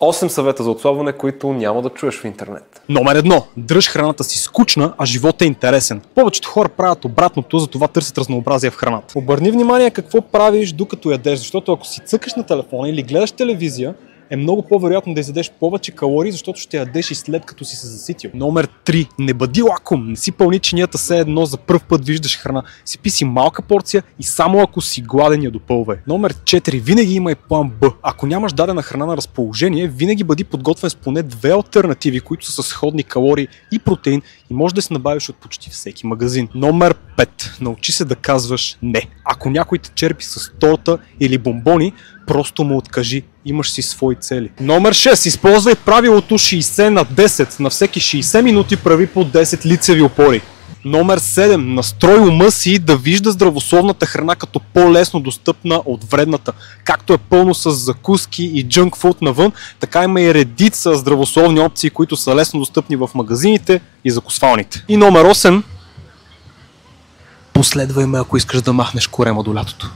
8 съвета за отслабване, които няма да чуеш в интернет. Номер 1. Дръж храната си скучна, а животът е интересен. Повечето хора правят обратното, затова търсят разнообразие в храната. Обърни внимание какво правиш докато ядеш, защото ако си цъкаш на телефона или гледаш телевизия, е много по-вероятно да изядеш повече калории, защото ще ядеш и след като си се заситил. Номер 3. Не бъди лаком, не си пълни чинията все едно за пръв път виждаш храна. Сипи си малка порция и само ако си гладен я допълвай. Номер 4. Винаги има и план Б. Ако нямаш дадена храна на разположение, винаги бъди подготвен с поне 2 алтернативи, които са с сходни калории и протеин и може да се набавиш от почти всеки магазин. Номер 5. Научи се да казваш не. Ако някой те черпи с торта или бомбони, просто му откажи, имаш си свои цели. Номер 6. Използвай правилото 60 на 10. На всеки 60 минути прави по 10 лицеви опори. Номер 7. Настрой ума си да вижда здравословната храна като по-лесно достъпна от вредната. Както е пълно с закуски и джънк фуд навън, така има и редица здравословни опции, които са лесно достъпни в магазините и закусвалните. И номер 8. Последвай ме, ако искаш да махнеш корема до лятото.